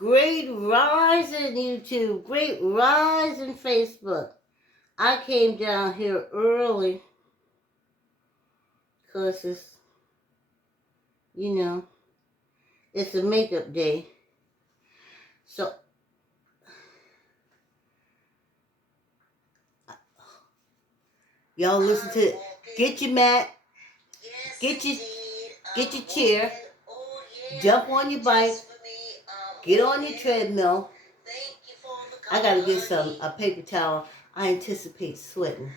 Great rise in YouTube. Great rise in Facebook. I came down here early because you know, it's a makeup day. So, y'all listen to it. Get your mat, get your chair, jump on your bike, get on your treadmill. I gotta get a paper towel. I anticipate sweating.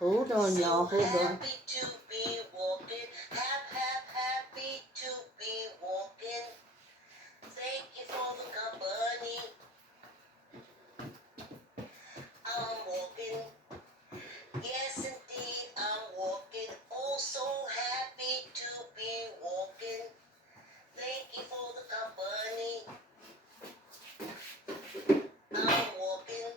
Hold on, y'all. Hold on. Thank you for the company. I'm walking. Yes, indeed, I'm walking. Oh, so happy to be walking. Thank you for the company. I'm walking.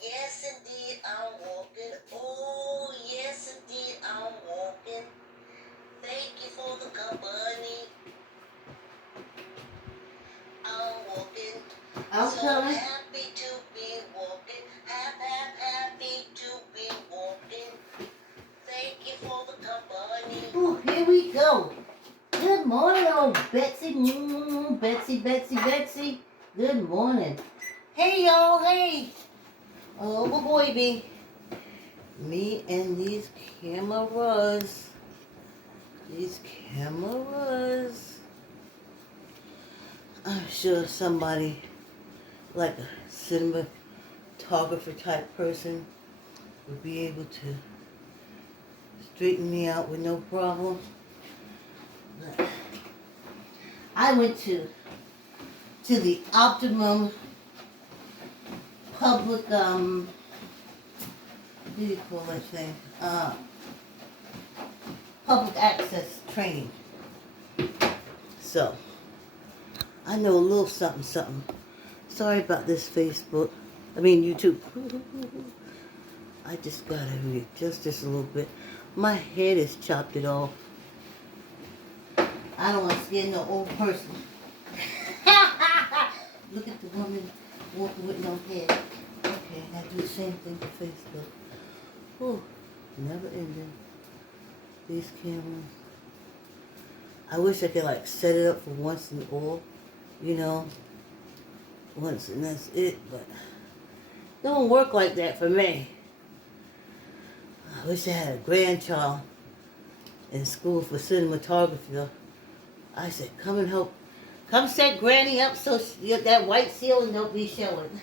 Yes, indeed, I'm walking. Oh, yes, indeed, I'm walking. Thank you for the company. I'm walking. I'm so coming. Happy to be walking. Happy to be walking. Thank you for the company. Oh, here we go. Good morning, old Betsy. Betsy. Good morning. Hey, y'all. Hey. Oh, boy. Me and these cameras. I'm sure somebody like a cinematographer type person would be able to straighten me out with no problem. But I went to the Optimum Public, what do you call that thing? Public access training. So, I know a little something. Sorry about this YouTube. I just gotta readjust this a little bit. My head is chopped it off. I don't want to scare no old person. Look at the woman walking with no head. Okay, I do the same thing for Facebook. Oh, never ending. These cameras. I wish I could set it up for once and all, once and that's it, but it don't work like that for me. I wish I had a grandchild in school for cinematography. I said, come set Granny up so that white ceiling don't be showing.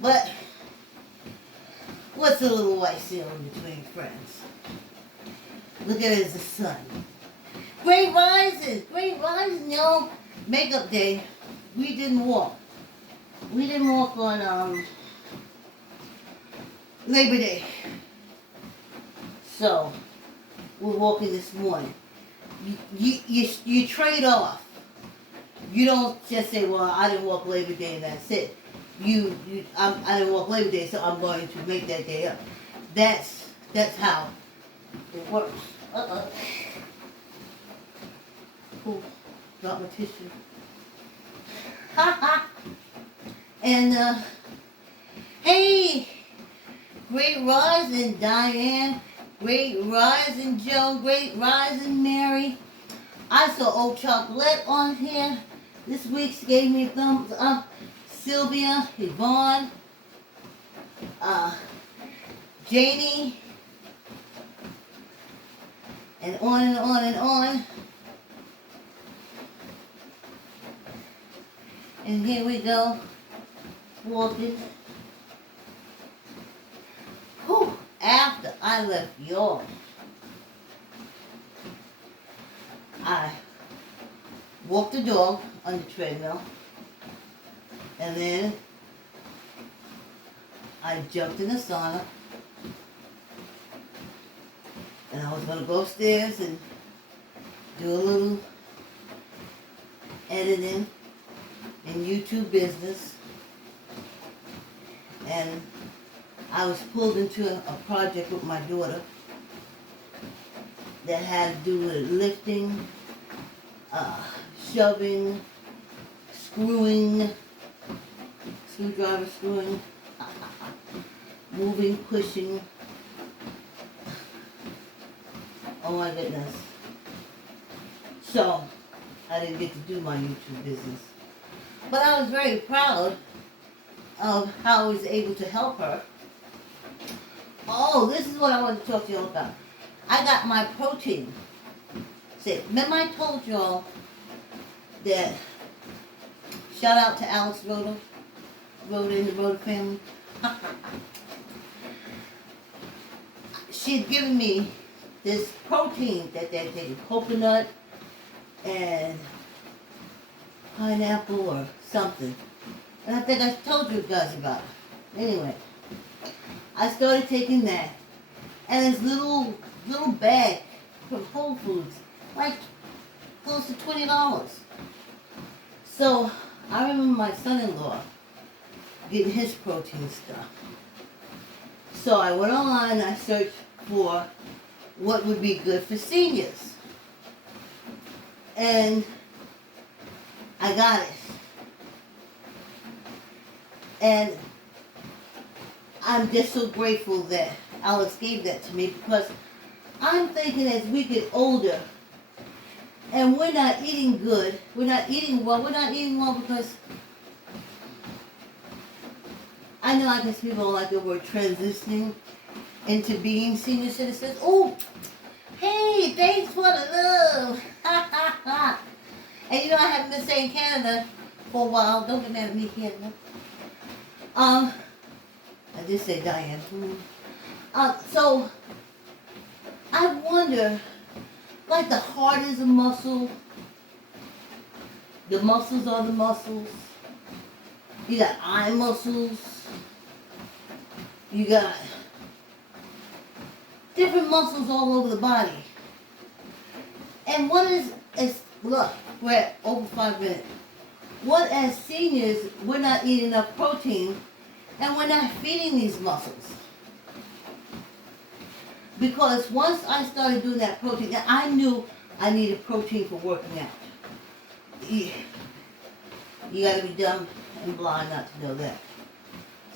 But what's a little white ceiling between friends? Look at it as the sun. Great rises, no makeup day. We didn't walk. We didn't walk on Labor Day. So we're walking this morning. You trade off. You don't just say, well, I didn't walk Labor Day and that's it. I didn't walk Labor Day, so I'm going to make that day up. That's how it works. Cool. Got my tissue. And hey, great rising Diane, great rising Joe, great rising Mary. I saw Old Chocolate on here. This week's gave me a thumbs up. Sylvia, Yvonne, Janie, and on and on and on. And here we go, walking. Whew, after I left y'all, I walked the dog on the treadmill, and then I jumped in the sauna, and I was going to go upstairs and do a little editing in YouTube business, and I was pulled into a project with my daughter that had to do with lifting shoving, screwing, screwdriver screwing, moving, pushing. Oh my goodness. So, I didn't get to do my YouTube business. But I was very proud of how I was able to help her. Oh, this is what I want to talk to you all about. I got my protein. See, remember I told y'all that, shout out to Alice Rhoda in the Rhoda family. She had given me this protein that they take coconut and pineapple or something. And I think I told you guys about it. Anyway, I started taking that. And this little bag from Whole Foods, like close to $20. So I remember my son-in-law getting his protein stuff. So I went online and I searched for what would be good for seniors. And I got it. And I'm just so grateful that Alex gave that to me, because I'm thinking as we get older and we're not eating good, we're not eating well because I know I guess people don't like the word transitioning into being senior citizens. Oh, hey, thanks for the love. And you know I haven't been saying Canada for a while. Don't get mad at me, Canada. I did say Diane. So I wonder, like the heart is a muscle, the muscles are the muscles. You got eye muscles. You got different muscles all over the body. And what is look, we're at over 5 minutes. What as seniors, we're not eating enough protein and we're not feeding these muscles. Because once I started doing that protein, I knew I needed protein for working out. You gotta be dumb and blind not to know that.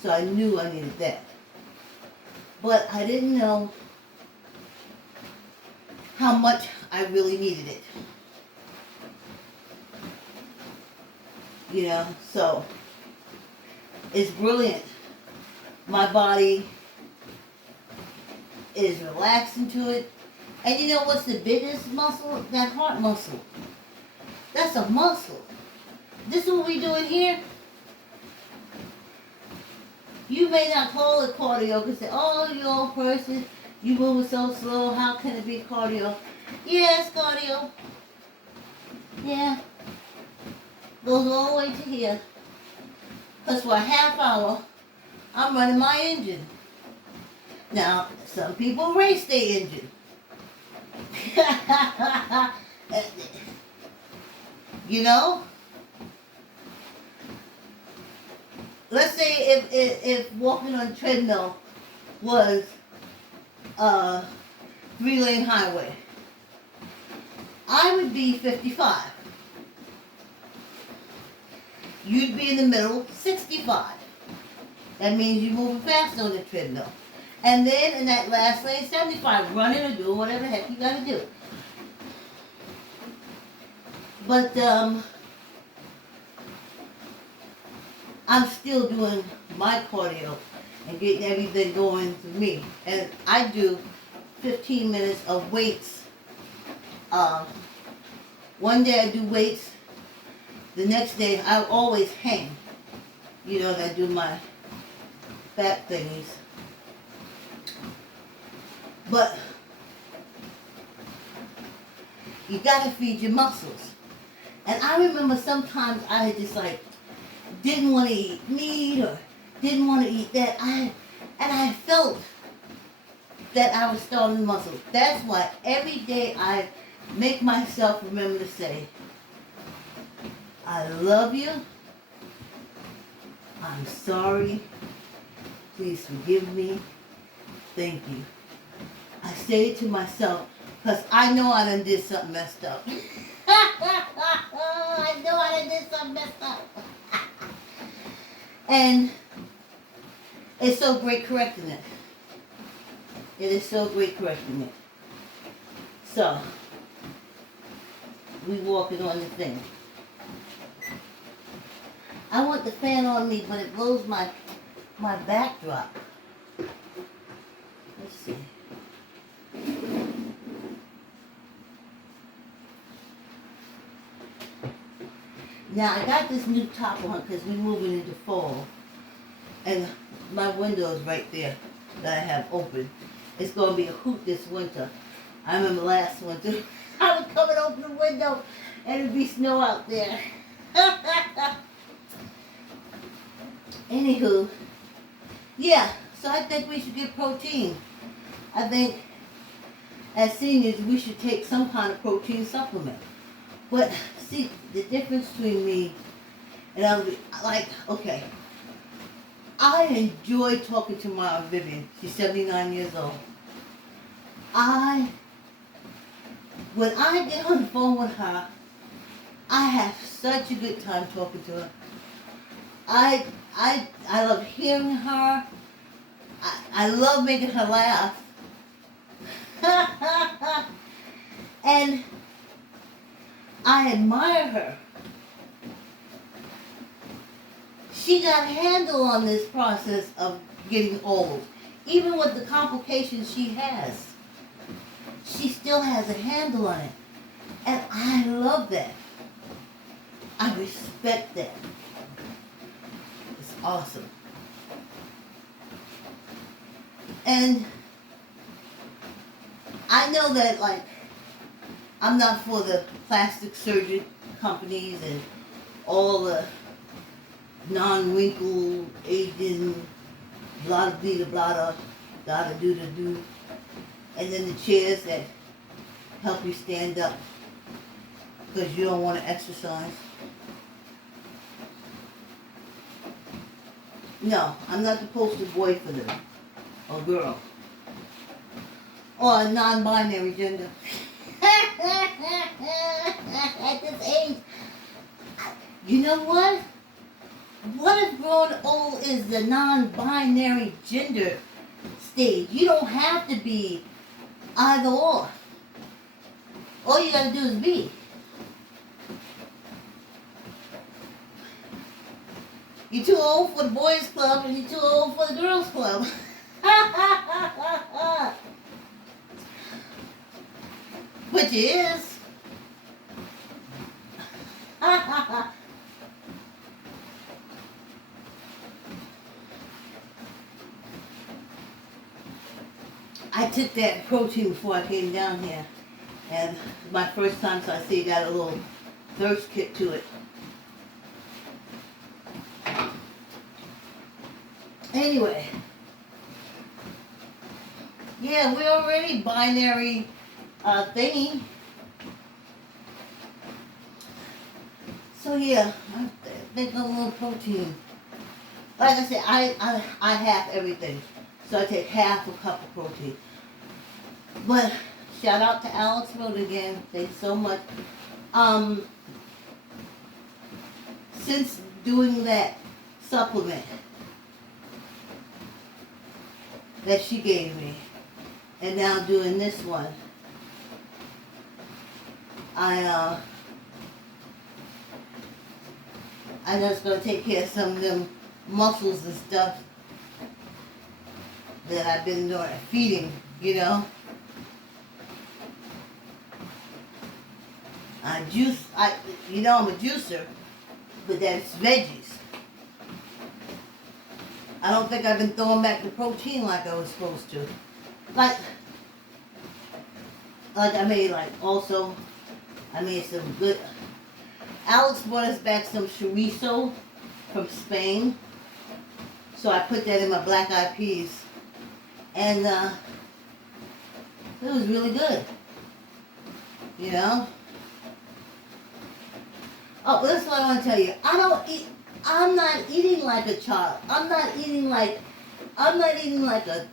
So I knew I needed that. But I didn't know how much I really needed it. You know, so it's brilliant. My body is relaxing to it. And you know what's the biggest muscle? That heart muscle. That's a muscle. This is what we doing here. You may not call it cardio because say, oh, you old person, you moving so slow, how can it be cardio? Yeah, it's cardio. Yeah. Goes all the way to here. Because for a half hour, I'm running my engine. Now, some people race their engine. You know? Let's say if walking on a treadmill was a 3-lane highway, I would be 55. You'd be in the middle, 65. That means you're moving fast on the treadmill. And then in that last lane, 75, running or doing whatever the heck you gotta do. But I'm still doing my cardio and getting everything going for me. And I do 15 minutes of weights. One day I do weights. The next day I always hang. You know, I do my back thingies. But you gotta feed your muscles. And I remember sometimes I had just like didn't want to eat meat or didn't want to eat that. And I felt that I was starving muscles. That's why every day I make myself remember to say, I love you. I'm sorry. Please forgive me. Thank you. I say it to myself because I know I done did something messed up. I know I did something messed up. And it's so great correcting it. It is so great correcting it. So, we walking on the thing. I want the fan on me, but it blows my backdrop. Let's see. Now, I got this new top on because we're moving into fall. And my window is right there that I have open. It's going to be a hoot this winter. I remember last winter, I would come and open the window and it'd be snow out there. Anywho, yeah, so I think we should get protein. I think as seniors we should take some kind of protein supplement. But see, the difference between me and I'm like, okay, I enjoy talking to my Aunt Vivian. She's 79 years old. When I get on the phone with her, I have such a good time talking to her. I love hearing her. I love making her laugh. And I admire her. She got a handle on this process of getting old. Even with the complications she has, she still has a handle on it. And I love that. I respect that. It's awesome. And I know that, like, I'm not for the plastic surgery companies and all the non-wrinkle aging, blah blah blah blah do. And then the chairs that help you stand up because you don't want to exercise. No, I'm not the poster boy for them, or girl, or a non-binary gender. At this age, you know what? What if growing old is the non-binary gender stage? You don't have to be either or. All you gotta do is be. You're too old for the boys club and you're too old for the girls club. Which is. I took that protein before I came down here, and my first time, so I see it got a little thirst kick to it. Anyway, yeah, we're already binary thingy. So yeah, I think a little protein. Like I said, I have everything, so I take half a cup of protein. But shout out to Alex Road again. Thanks so much. Since doing that supplement that she gave me, and now doing this one, I know it's gonna take care of some of them muscles and stuff that I've been doing feeding, you know. I'm a juicer, but that's veggies. I don't think I've been throwing back the protein like I was supposed to. Like I made some good. Alex brought us back some chorizo from Spain, so I put that in my black eyed peas, and it was really good. You know. Oh, that's what I want to tell you. I'm not eating like a child. I'm not eating like a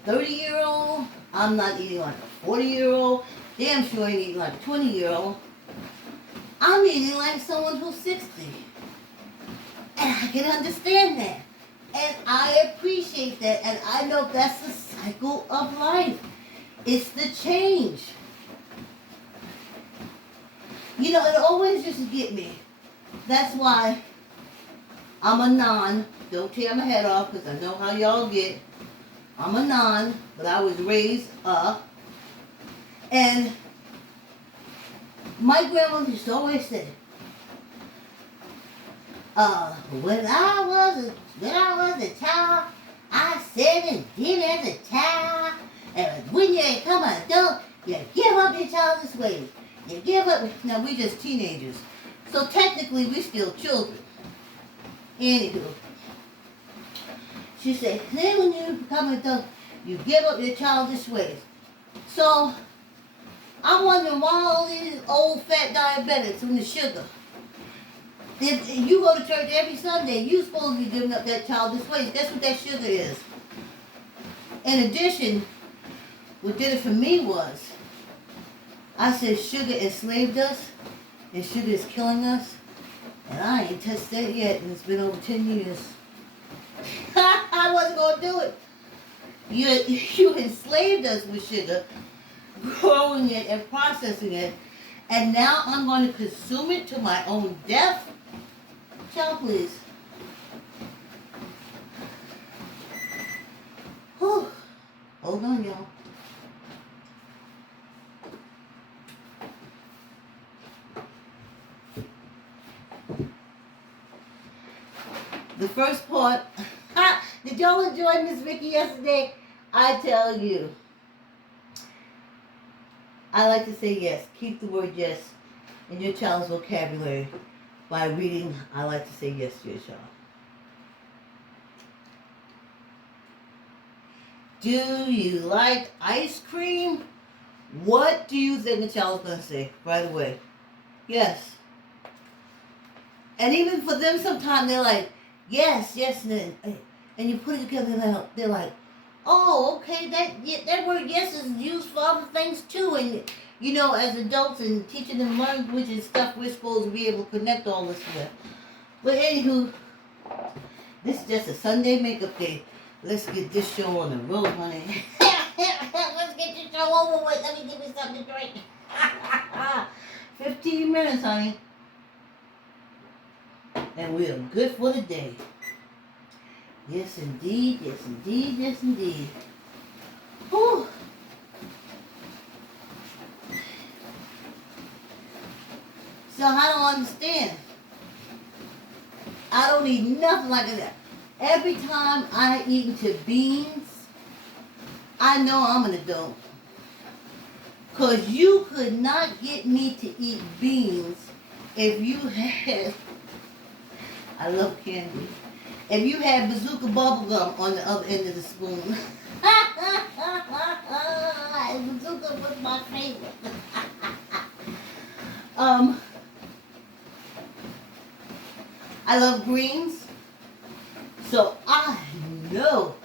30-year-old. I'm not eating like a 40-year-old. Damn sure I ain't eating like a 20-year-old. I'm eating like someone who's 60. And I can understand that. And I appreciate that. And I know that's the cycle of life. It's the change. You know, it always used to get me. That's why I'm a non. Don't tear my head off because I know how y'all get. I'm a non, but I was raised up. And my grandmother used to always say, when I was a child, I said and did as a child, and when you become an adult, you give up your childish ways. You give up. Now we just teenagers, so technically we still children. Anywho, she said, then when you become an adult, you give up your childish ways. So I'm wondering why all these old fat diabetics with the sugar. If you go to church every Sunday, you're supposed to be giving up that childish ways. That's what that sugar is. In addition, what did it for me was, I said sugar enslaved us, and sugar is killing us, and I ain't touched that yet, and it's been over 10 years. I wasn't going to do it. You enslaved us with sugar, growing it and processing it, and now I'm going to consume it to my own death. Child, please. Whew. Hold on, y'all. The first part, did y'all enjoy Miss Vicky yesterday? I tell you. I like to say yes. Keep the word yes in your child's vocabulary by reading I like to say yes to your child. Do you like ice cream? What do you think the child's going to say right away? Yes. And even for them sometimes they're like, yes, and you put it together and they're like, oh, okay, that word yes is used for other things too. And, you know, as adults and teaching them language and stuff, we're supposed to be able to connect all this with. But anywho, this is just a Sunday makeup day. Let's get this show on the road, honey. Let's get this show over with. Let me give you something to drink. 15 minutes, honey. And we are good for the day. Yes, indeed. Yes, indeed. Yes, indeed. Whew. So I don't understand. I don't eat nothing like that. Every time I eat into beans, I know I'm an adult. Because you could not get me to eat beans if you had, I love candy, if you had bazooka bubblegum on the other end of the spoon. Bazooka was my favorite. I love greens, so I know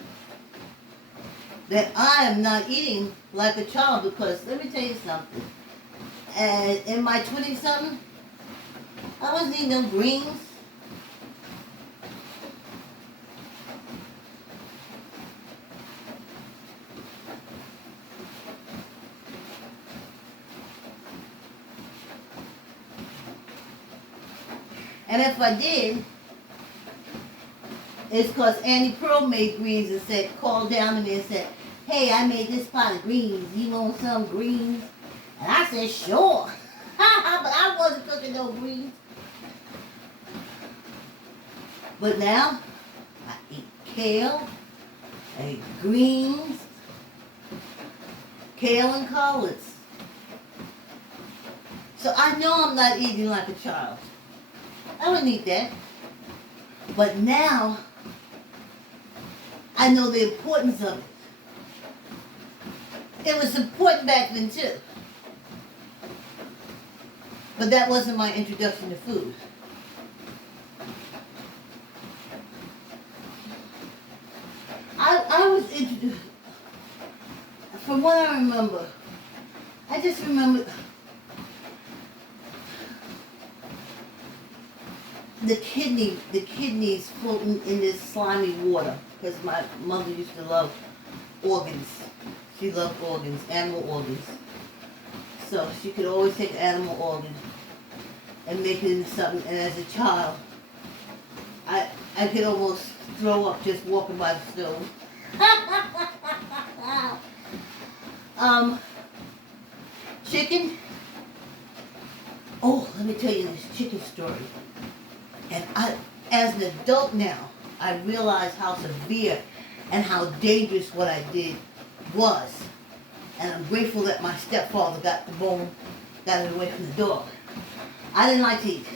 that I am not eating like a child because, let me tell you something, and in my 20-something, I wasn't eating no greens. And if I did, it's because Annie Pearl made greens and said, called down to me and said, hey, I made this pot of greens. You want some greens? And I said, sure. But I wasn't cooking no greens. But now, I eat kale, I eat greens, kale and collards. So I know I'm not eating like a child. I wouldn't eat that. But now, I know the importance of it. It was important back then too. But that wasn't my introduction to food. I was introduced, from what I remember, I just remember the kidneys floating in this slimy water. Because my mother used to love organs. She loved organs, animal organs. So she could always take an animal organ and make it into something. And as a child, I could almost throw up just walking by the stove. Chicken. Oh, let me tell you this chicken story. And as an adult now, I realize how severe and how dangerous what I did was. And I'm grateful that my stepfather got it away from the dog. I didn't like to eat.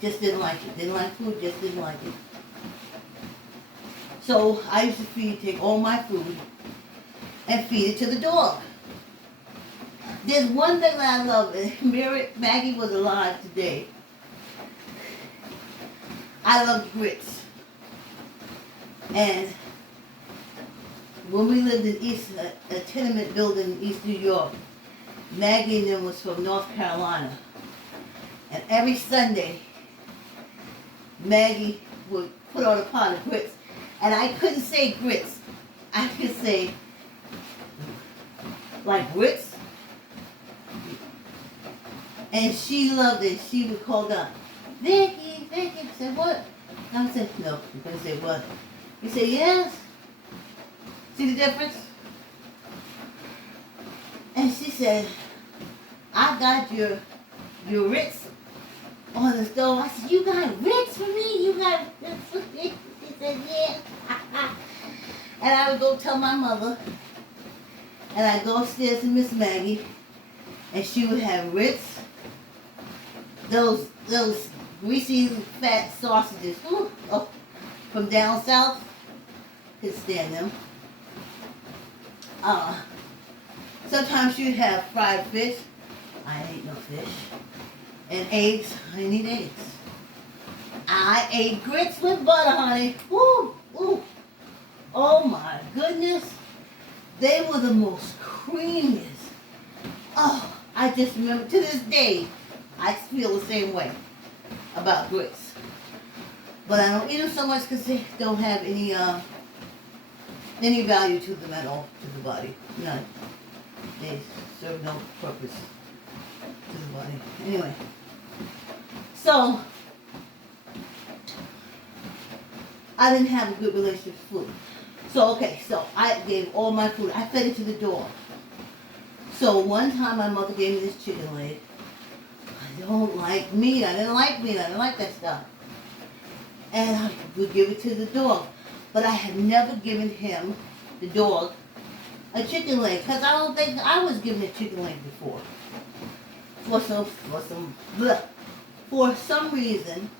Just didn't like it. Didn't like food, just didn't like it. So I used to take all my food and feed it to the dog. There's one thing that I love, and Maggie was alive today. I love grits. And when we lived in a tenement building in East New York, Maggie and them was from North Carolina. And every Sunday, Maggie would put on a pot of grits. And I couldn't say grits. I could say, like grits. And she loved it. She would call down, Vicky, Vicky. I said, what? I said, no. I'm going to say, what? You say, yes. See the difference? And she said, I got your Ritz on the stove. I said, you got Ritz for me? You got Ritz for me? She said, yeah. And I would go tell my mother. And I'd go upstairs to Miss Maggie. And she would have Ritz. Those greasy, fat sausages. Ooh, oh, from down south. Could stand them. Sometimes she would have fried fish. I ate no fish. And eggs. I didn't eat eggs. I ate grits with butter, honey. Woo, ooh. Oh my goodness. They were the most creamiest. Oh, I just remember to this day, I feel the same way about grits. But I don't eat them so much because they don't have any value to them at all, to the body. None. They serve no purpose to the body. Anyway. So, I didn't have a good relationship with food. So, okay, so I gave all my food. I fed it to the dog. So, one time my mother gave me this chicken leg. I don't like meat. I didn't like meat. I didn't like that stuff. And I would give it to the dog. But I had never given him, the dog, a chicken leg. Because I don't think I was given a chicken leg before. For some reason,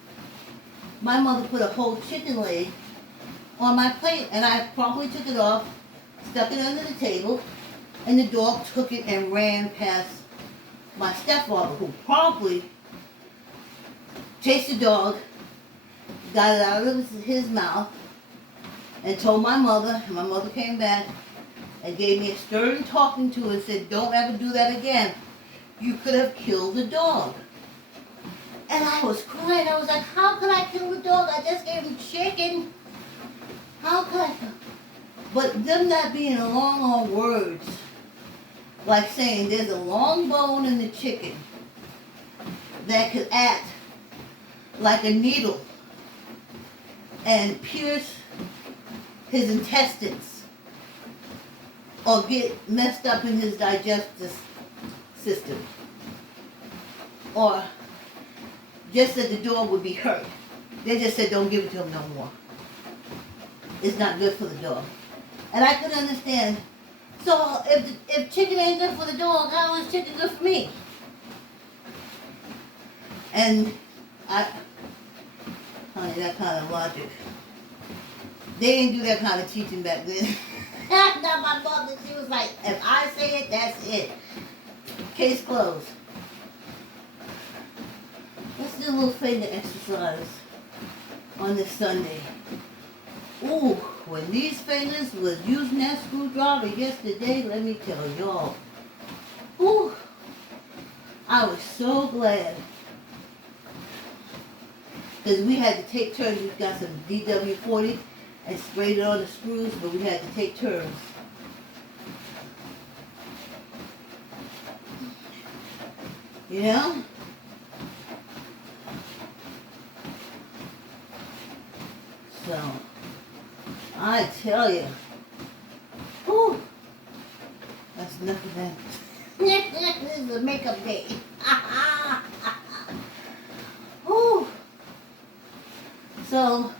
my mother put a whole chicken leg on my plate. And I promptly took it off, stuck it under the table, and the dog took it and ran past my stepfather, who promptly chased the dog, got it out of his mouth, and told my mother, and my mother came back and gave me a stern talking to and said, don't ever do that again. You could have killed the dog. And I was crying. I was like, how could I kill the dog? I just gave him chicken. How could I? But them not being long words, like saying there's a long bone in the chicken that could act like a needle and pierce his intestines or get messed up in his digestive system, or just that the dog would be hurt. They just said don't give it to him no more. It's not good for the dog. And I could understand. So if chicken ain't good for the dog, how is chicken good for me? And honey, that kind of logic. They didn't do that kind of teaching back then. Not my mother. She was like, if I say it, that's it. Case closed. Let's do a little finger exercise on this Sunday. Ooh, when these fingers was using that screwdriver yesterday, let me tell y'all. Ooh, I was so glad Because we had to take turns. We got some DW-40 and sprayed it on the screws, but we had to take turns. You know? So, I tell you, whew, that's enough of that. This is a makeup day. Whew. So,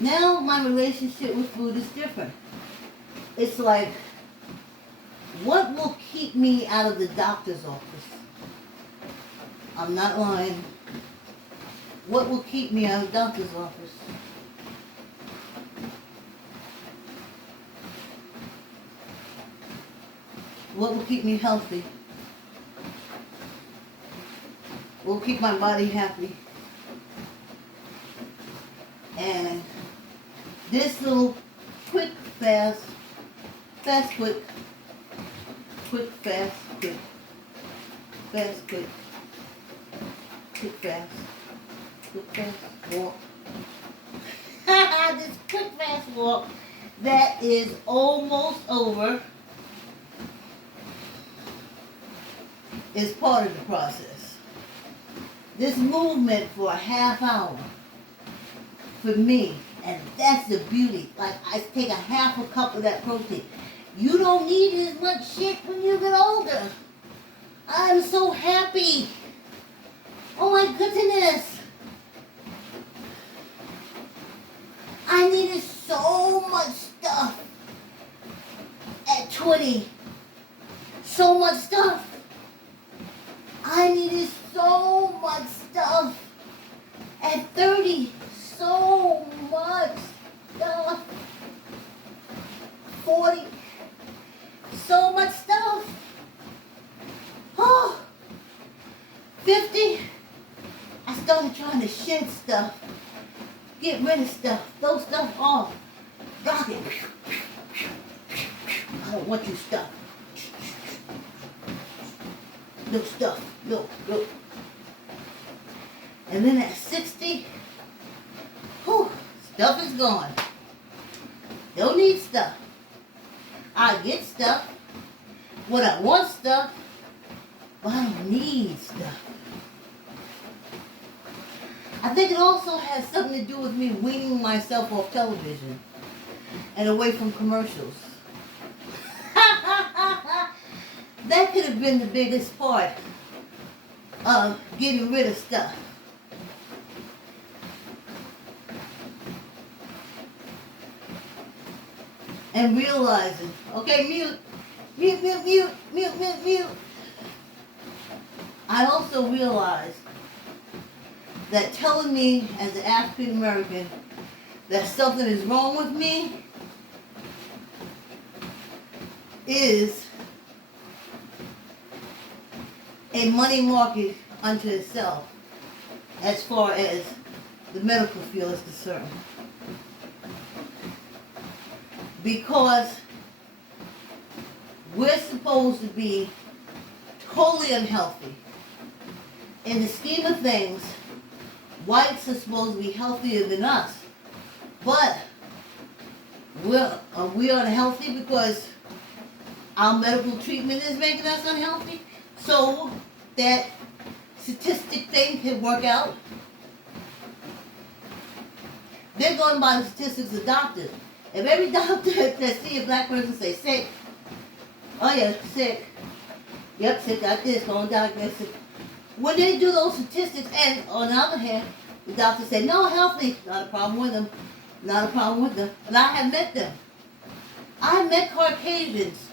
now my relationship with food is different. It's like, what will keep me out of the doctor's office? I'm not lying. What will keep me out of the doctor's office? What will keep me healthy? What will keep my body happy? And this little quick, fast, quick, fast, quick, walk. This quick, fast walk that is almost over is part of the process. This movement for a half hour for me, and that's the beauty. Like, I take a half a cup of that protein. You don't need as much shit when you get older. I'm so happy. Oh my goodness. I needed so much stuff at 20. So much stuff. I needed so much stuff at 30. So much stuff. 40. So much stuff. Oh, 50. I started trying to shed stuff. Get rid of stuff. Throw stuff off. Rock it. I don't want you stuff. No stuff. No. And then at 60, whew, stuff is gone. Don't need stuff. I get stuff when I want stuff, but I don't need stuff. I think it also has something to do with me weaning myself off television and away from commercials. That could have been the biggest part of getting rid of stuff. And realizing, okay, mute. I also realized that telling me as an African American that something is wrong with me is a money market unto itself as far as the medical field is concerned. Because we're supposed to be totally unhealthy. In the scheme of things, whites are supposed to be healthier than us. But we are unhealthy because our medical treatment is making us unhealthy. So that statistic thing can work out. They're going by the statistics of doctors. If every doctor that see a black person say sick, oh yeah, sick. Yep, sick, got this, going diagnosed sick. When they do those statistics, and on the other hand, the doctor say, no, healthy, not a problem with them, not a problem with them. And I have met them. I met Caucasians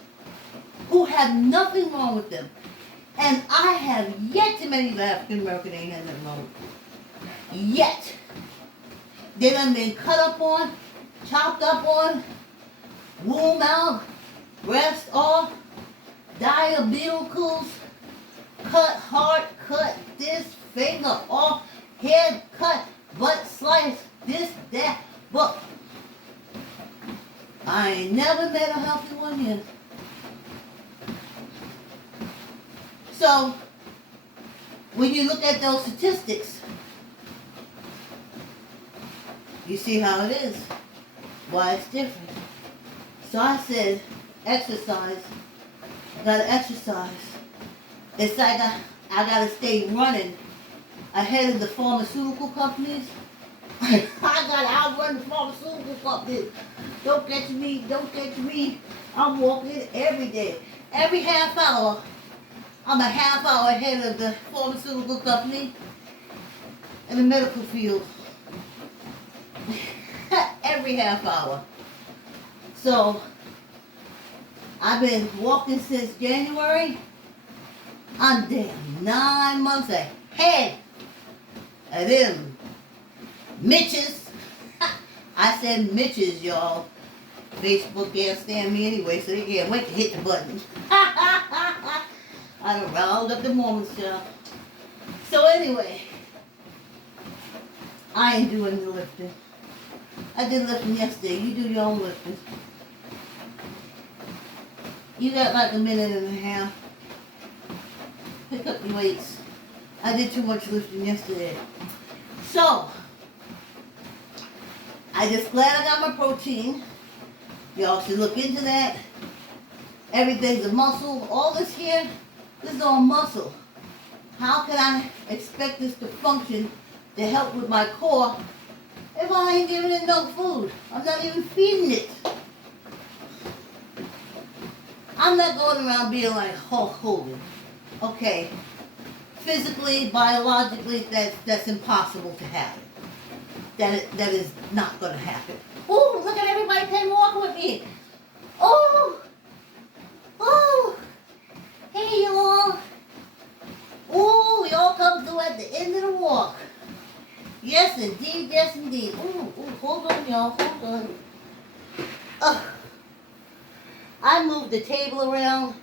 who have nothing wrong with them. And I have yet to meet an African American ain't had nothing wrong with them. Yet. They done been cut up on, chopped up on, womb out, breast off, diabeticals, cut heart, cut this, finger off, head cut, butt slice, this, that, but I ain't never met a healthy one yet. So, when you look at those statistics, you see how it is. Why it's different. So I said, exercise. Gotta exercise. It's like I gotta stay running ahead of the pharmaceutical companies. I gotta outrun the pharmaceutical companies. Don't catch me, don't catch me. I'm walking every day. Every half hour, I'm a half hour ahead of the pharmaceutical company in the medical field. Every half hour. So, I've been walking since January. I'm damn 9 months ahead of them Mitches. I said Mitches, y'all. Facebook can't stand me anyway, so they can't wait to hit the button. I done round up the Mormons, y'all. So anyway, I ain't doing the lifting. I did lifting yesterday. You do your own lifting. You got like a minute and a half. Pick up your weights. I did too much lifting yesterday. So, I just glad I got my protein. Y'all should look into that. Everything's a muscle. All this here, this is all muscle. How can I expect this to function to help with my core if I ain't giving it no food? I'm not even feeding it. I'm not going around being like Hulk Hogan. Okay, physically, biologically, that's impossible to happen. That is not going to happen. Oh, look at everybody came walking with me. Oh, hey y'all. Oh, y'all come through at the end of the walk. Yes, indeed, yes, indeed. Oh, hold on, y'all, hold on. I moved the table around.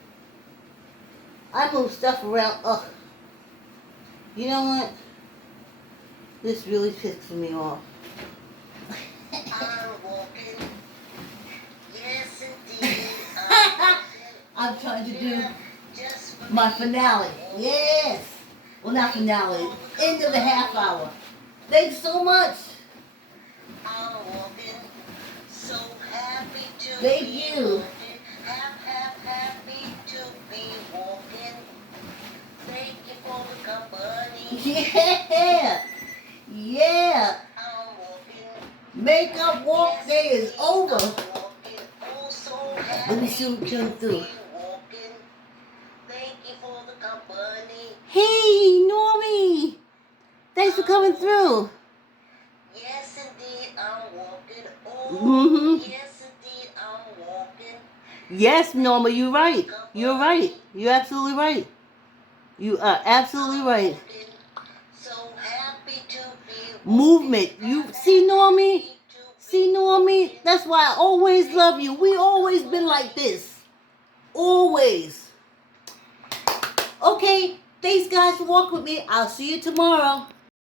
I moved stuff around. You know what? This really pisses me off. I'm walking. Yes, indeed. I'm trying to do my finale. Yes. Well, not finale. End of the half hour. Thanks so much. I'm walking. So happy to Thank be you. Walking. Happy to be walking. Thank you for the company. Yeah. Yeah. I'm walking. Makeup walk day is over. Let me see what came through. Thank you for the company. Hey, Normie. Thanks for coming through. Yes, indeed, I'm walking. Oh, yes, indeed, I'm walking. Yes, Norma, you're right. You're right. You're absolutely right. You are absolutely right. So happy to be movement. You see, Normie? See, Normie? That's why I always love you. We always been like this. Always. Okay, thanks guys for walking with me. I'll see you tomorrow.